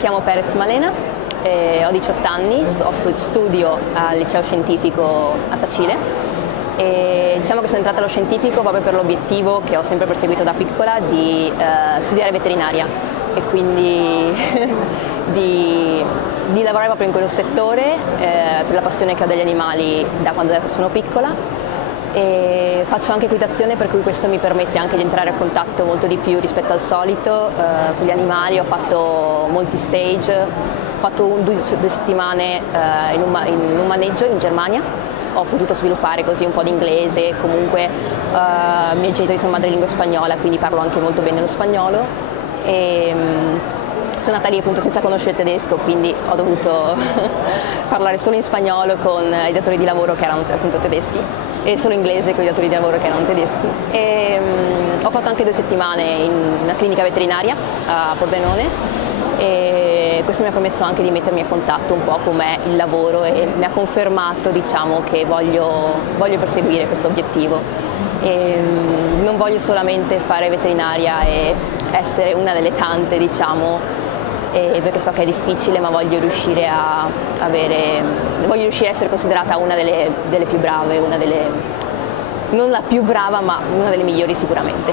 chiamo Perez Malena, ho 18 anni, studio al liceo scientifico a Sacile e diciamo che sono entrata allo scientifico proprio per l'obiettivo che ho sempre perseguito da piccola di studiare veterinaria e quindi di lavorare proprio in quello settore per la passione che ho degli animali da quando sono piccola. E faccio anche equitazione, per cui questo mi permette anche di entrare a contatto molto di più rispetto al solito con gli animali. Ho fatto molti stage, ho fatto due settimane in un maneggio in Germania, ho potuto sviluppare così un po' di inglese, comunque i miei genitori sono madrelingua spagnola, quindi parlo anche molto bene lo spagnolo e sono nata lì appunto senza conoscere il tedesco, quindi ho dovuto parlare solo in spagnolo con i datori di lavoro che erano appunto tedeschi e solo inglese con i datori di lavoro che erano tedeschi. E ho fatto anche 2 settimane in una clinica veterinaria a Pordenone e questo mi ha permesso anche di mettermi a contatto un po' com'è il lavoro e mi ha confermato, diciamo, che voglio perseguire questo obiettivo. E non voglio solamente fare veterinaria e essere una delle tante, diciamo, perché so che è difficile, ma voglio riuscire a essere considerata una delle più brave, non la più brava, ma una delle migliori sicuramente.